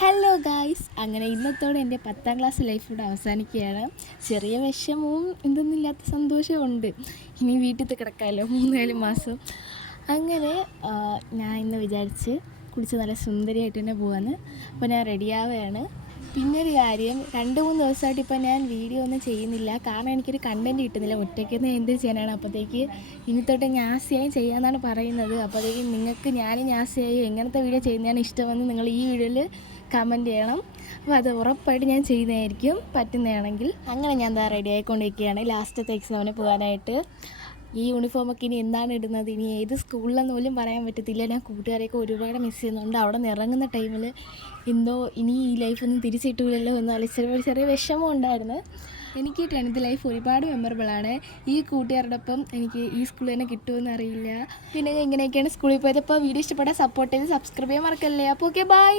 Hello guys, അങ്ങനെ ഇന്നത്തോടെ എൻ്റെ 10ാം ക്ലാസ് ലൈഫ് ഇവിടെ അവസാനിക്കുകയാണ്. ചെറിയ വിഷമവും എന്തൊന്നുമില്ലാത്ത സന്തോഷമുണ്ട്. ഇനി വീട്ടിൽ കിടക്കാമല്ലോ 3-4 മാസം. അങ്ങനെ ഞാൻ ഇന്ന് വിചാരിച്ച് കുളിച്ച് നല്ല സുന്ദരിയായിട്ട് തന്നെ പോവാന്ന്. അപ്പോൾ ഞാൻ റെഡിയാവുകയാണ്. പിന്നൊരു കാര്യം, 2-3 ദിവസമായിട്ട് ഇപ്പോൾ ഞാൻ വീഡിയോ ഒന്നും ചെയ്യുന്നില്ല. കാരണം എനിക്കൊരു കണ്ടൻറ്റ് കിട്ടുന്നില്ല. ഒറ്റയ്ക്കൊന്ന് എന്ത് ചെയ്യാനാണ്. അപ്പോഴത്തേക്ക് ഇനി തൊട്ട് ഞാസിയായും ചെയ്യാമെന്നാണ് പറയുന്നത്. അപ്പോഴത്തേക്ക് നിങ്ങൾക്ക് ഞാനും ഞാസിയായും എങ്ങനത്തെ വീഡിയോ ചെയ്യുന്നതാണ് ഇഷ്ടമെന്ന് നിങ്ങൾ ഈ വീഡിയോയിൽ കമൻറ്റ് ചെയ്യണം. അപ്പോൾ അത് ഉറപ്പായിട്ട് ഞാൻ ചെയ്യുന്നതായിരിക്കും പറ്റുന്നതാണെങ്കിൽ. അങ്ങനെ ഞാൻ എന്താ റെഡി ആയിക്കൊണ്ടിരിക്കുകയാണ് ലാസ്റ്റത്തെ എക്സാമിന് പോകാനായിട്ട്. ഈ യൂണിഫോമൊക്കെ ഇനി എന്താണ് ഇടുന്നത്, ഇനി ഏത് സ്കൂളിലെന്ന് പോലും പറയാൻ പറ്റത്തില്ല. ഞാൻ കൂട്ടുകാരെയൊക്കെ ഒരുപാട് മിസ് ചെയ്യുന്നുണ്ട്. അവിടെ നിന്ന് ഇറങ്ങുന്ന ടൈമിൽ എന്തോ ഇനി ഈ ലൈഫൊന്നും തിരിച്ചിട്ടില്ലല്ലോ എന്ന് ചെറിയ വിഷമം ഉണ്ടായിരുന്നു. എനിക്ക് 10th ലൈഫ് ഒരുപാട് മെമ്മറബിളാണ്. ഈ കൂട്ടുകാരോടൊപ്പം എനിക്ക് ഈ സ്കൂളിൽ തന്നെ കിട്ടുമെന്ന് അറിയില്ല. പിന്നെ ഇങ്ങനെയൊക്കെയാണ് സ്കൂളിൽ പോയത്. അപ്പോൾ വീഡിയോ ഇഷ്ടപ്പെട്ടാൽ സപ്പോർട്ട് ചെയ്ത് സബ്സ്ക്രൈബ് ചെയ്യാൻ മറക്കല്ലേ. അപ്പോൾ ഓക്കെ, ബൈ.